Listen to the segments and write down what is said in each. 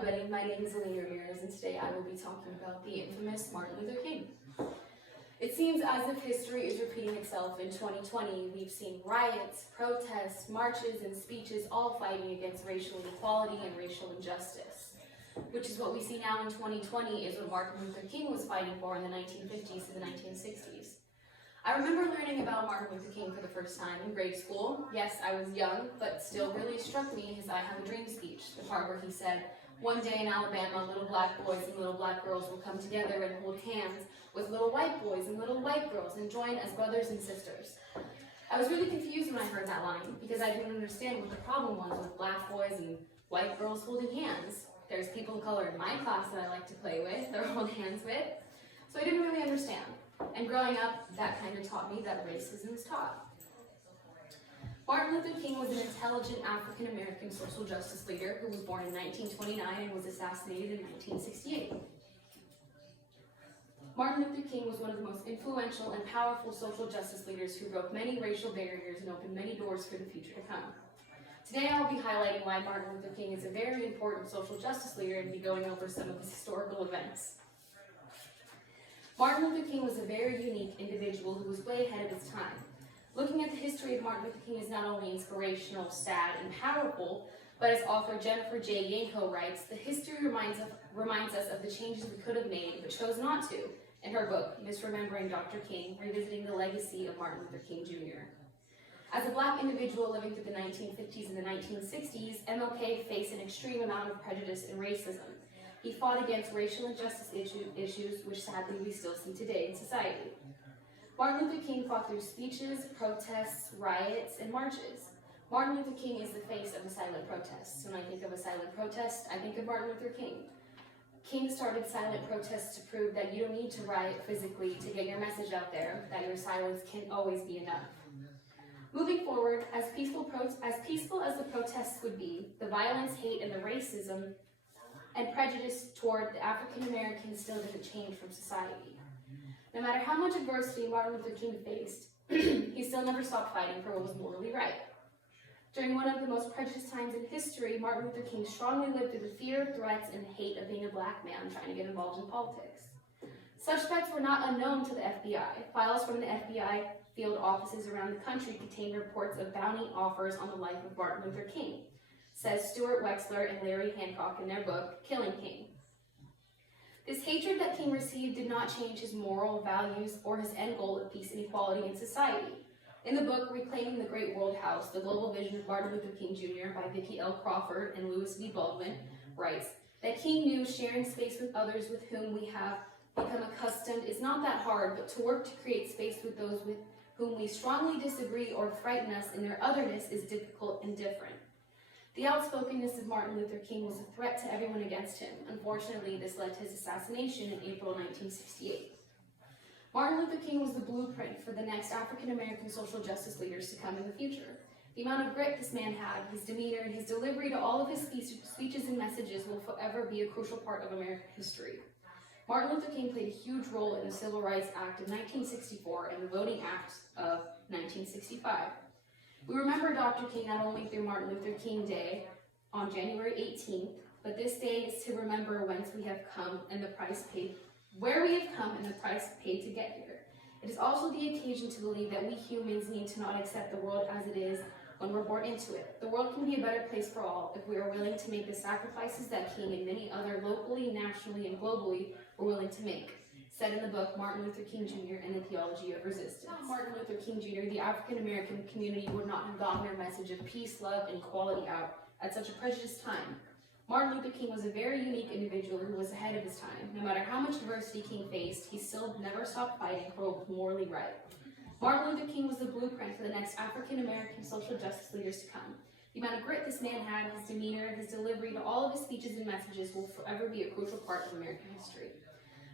everybody, my name is AlynnaMLKspeech, and today I will be talking about the infamous Martin Luther King. It seems as if history is repeating itself in 2020. We've seen riots, protests, marches, and speeches all fighting against racial inequality and racial injustice, which is what we see now in 2020 is what Martin Luther King was fighting for in the 1950s to the 1960s. I remember learning about Martin Luther King for the first time in grade school. Yes, I was young, but still really struck me his I Have a Dream speech, the part where he said, "One day in Alabama, little black boys and little black girls will come together and hold hands with little white boys and little white girls and join as brothers and sisters." I was really confused when I heard that line because I didn't understand what the problem was with black boys and white girls holding hands. There's people of color in my class that I like to play with, they're holding hands with, so I didn't really understand. And growing up, that kind of taught me that racism is taught. Martin Luther King was an intelligent African-American social justice leader who was born in 1929 and was assassinated in 1968. Martin Luther King was one of the most influential and powerful social justice leaders who broke many racial barriers and opened many doors for the future to come. Today I will be highlighting why Martin Luther King is a very important social justice leader and be going over some of his historical events. Martin Luther King was a very unique individual who was way ahead of his time. Looking at the history of Martin Luther King is not only inspirational, sad, and powerful, but as author Jennifer J. Yanko writes, the history reminds us of the changes we could have made but chose not to, in her book, Misremembering Dr. King, Revisiting the Legacy of Martin Luther King Jr. As a black individual living through the 1950s and the 1960s, MLK faced an extreme amount of prejudice and racism. He fought against racial injustice issues, which sadly we still see today in society. Martin Luther King fought through speeches, protests, riots, and marches. Martin Luther King is the face of the silent protests. When I think of a silent protest, I think of Martin Luther King. King started silent protests to prove that you don't need to riot physically to get your message out there, that your silence can always be enough. Moving forward, as peaceful as the protests would be, the violence, hate, and the racism and prejudice toward the African Americans still didn't change from society. No matter how much adversity Martin Luther King faced, he still never stopped fighting for what was morally right. During one of the most prejudiced times in history, Martin Luther King strongly lived through the fear, threats, and hate of being a black man trying to get involved in politics. Such threats were not unknown to the FBI. Files from the FBI field offices around the country contain reports of bounty offers on the life of Martin Luther King, says Stuart Wexler and Larry Hancock in their book, Killing King. This hatred that King received did not change his moral values or his end goal of peace and equality in society. In the book, Reclaiming the Great World House, The Global Vision of Martin Luther King Jr. by Vicki L. Crawford and Louis V. Baldwin, writes that King knew sharing space with others with whom we have become accustomed is not that hard, but to work to create space with those with whom we strongly disagree or frighten us in their otherness is difficult and different. The outspokenness of Martin Luther King was a threat to everyone against him. Unfortunately, this led to his assassination in April 1968. Martin Luther King was the blueprint for the next African-American social justice leaders to come in the future. The amount of grit this man had, his demeanor, and his delivery to all of his speeches and messages will forever be a crucial part of American history. Martin Luther King played a huge role in the Civil Rights Act of 1964 and the Voting Act of 1965. We remember Dr. King not only through Martin Luther King Day on January 18th, but this day is to remember whence we have come and the price paid, where we have come and the price paid to get here. It is also the occasion to believe that we humans need to not accept the world as it is when we're born into it. The world can be a better place for all if we are willing to make the sacrifices that King and many other locally, nationally, and globally were willing to make. Said in the book, Martin Luther King Jr. and the Theology of Resistance. Without Martin Luther King Jr., the African-American community would not have gotten their message of peace, love, and equality out at such a prejudiced time. Martin Luther King was a very unique individual who was ahead of his time. No matter how much adversity King faced, he still never stopped fighting for what was morally right. Martin Luther King was the blueprint for the next African-American social justice leaders to come. The amount of grit this man had, his demeanor, his delivery to all of his speeches and messages will forever be a crucial part of American history.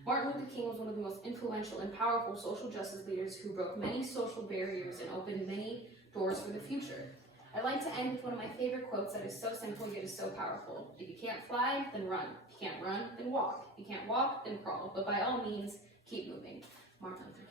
Martin Luther King was one of the most influential and powerful social justice leaders who broke many social barriers and opened many doors for the future. I'd like to end with one of my favorite quotes that is so simple yet is so powerful. If you can't fly, then run. If you can't run, then walk. If you can't walk, then crawl. But by all means, keep moving. Martin Luther King.